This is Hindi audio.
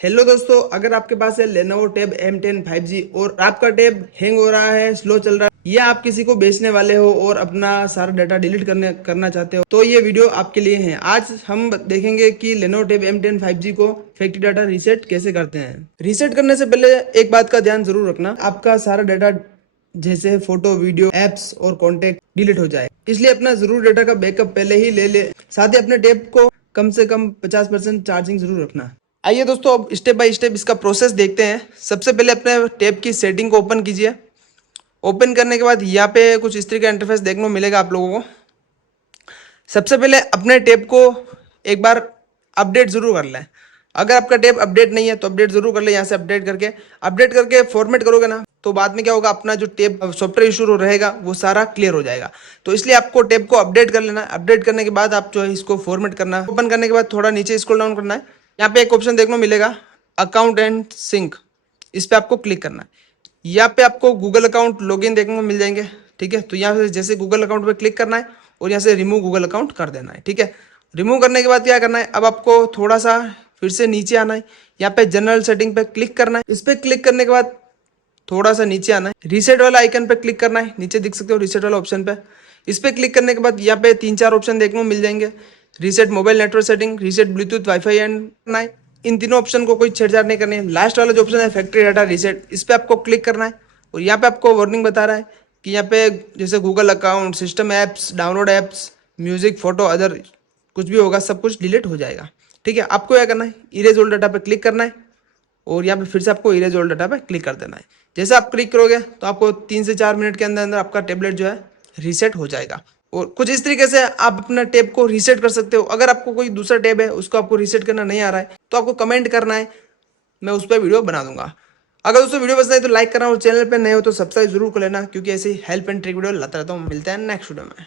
हेलो दोस्तों, अगर आपके पास है Lenovo Tab M10 5G और आपका टैब हैंग हो रहा है, स्लो चल रहा है या आप किसी को बेचने वाले हो और अपना सारा डाटा डिलीट करना चाहते हो तो ये वीडियो आपके लिए है। आज हम देखेंगे कि Lenovo Tab M10 5G को फैक्ट्री डाटा रीसेट कैसे करते हैं। रीसेट करने से पहले एक बात का ध्यान जरूर रखना, आपका सारा डाटा जैसे फोटो, वीडियो, एप्स और कॉन्टेक्ट डिलीट हो जाए, इसलिए अपना जरूर डाटा का बैकअप पहले ही ले। साथ ही अपने टैब को कम से कम 50% चार्जिंग जरूर रखना। आइए दोस्तों, अब स्टेप बाय स्टेप इसका प्रोसेस देखते हैं। सबसे पहले अपने टैब की सेटिंग को ओपन कीजिए। ओपन करने के बाद यहाँ पे कुछ इस तरह का इंटरफेस देखने को मिलेगा आप लोगों को। सबसे पहले अपने टैब को एक बार अपडेट जरूर कर लें। अगर आपका टैब अपडेट नहीं है तो अपडेट जरूर कर ले। यहाँ से अपडेट करके फॉर्मेट करोगे ना तो बाद में क्या होगा, अपना जो टैब सॉफ्टवेयर इशू रहेगा वो सारा क्लियर हो जाएगा। तो इसलिए आपको टैब को अपडेट कर लेना है। अपडेट करने के बाद आप जो है इसको फॉर्मेट करना है। ओपन करने के बाद थोड़ा नीचे स्क्रॉल डाउन करना है। यहाँ पे एक ऑप्शन देखने को मिलेगा अकाउंट एंड सिंक, इस पर आपको क्लिक करना है। यहाँ पे आपको गूगल अकाउंट लॉगिन देखने को मिल जाएंगे। ठीक है, तो यहाँ से जैसे गूगल अकाउंट पे क्लिक करना है और यहाँ से रिमूव गूगल अकाउंट कर देना है। ठीक है, रिमूव करने के बाद क्या करना है, अब आपको थोड़ा सा फिर से नीचे आना है। यहाँ पे जनरल सेटिंग पे क्लिक करना है। इस पे क्लिक करने के बाद थोड़ा सा नीचे आना है, रीसेट वाला आइकन पे क्लिक करना है। नीचे दिख सकते हो रीसेट वाला ऑप्शन पे, इस पे क्लिक करने के बाद यहाँ पे 3-4 ऑप्शन देखने को मिल जाएंगे। Reset mobile network setting, reset Bluetooth wifi and nine, इन तीनों ऑप्शन को कोई छेड़छाड़ नहीं करनी है। लास्ट वाला जो ऑप्शन है फैक्ट्री डाटा रीसेट, इस पे आपको क्लिक करना है और यहाँ पे आपको वार्निंग बता रहा है कि यहाँ पे जैसे Google account, system apps, download apps, music, photo, other कुछ भी होगा सब कुछ डिलीट हो जाएगा। ठीक है, आपको क्या करना है, इरेज ओल्ड डाटा पे क्लिक करना है और यहाँ पे फिर से आपको इरेज ओल्ड डाटा पे क्लिक कर देना है। जैसे आप क्लिक करोगे तो आपको 3 से 4 मिनट के अंदर अंदर आपका टेबलेट जो है रीसेट हो जाएगा। और कुछ इस तरीके से आप अपना टैब को रीसेट कर सकते हो। अगर आपको कोई दूसरा टैब है उसको आपको रीसेट करना नहीं आ रहा है तो आपको कमेंट करना है, मैं उस पर वीडियो बना दूंगा। अगर दोस्तों वीडियो पसंद है तो लाइक करना और चैनल पर नए हो तो सब्सक्राइब जरूर कर लेना, क्योंकि ऐसे ही हेल्प एंड ट्रिक वीडियो लाता रहता हूँ। मिलते हैं नेक्स्ट वीडियो में।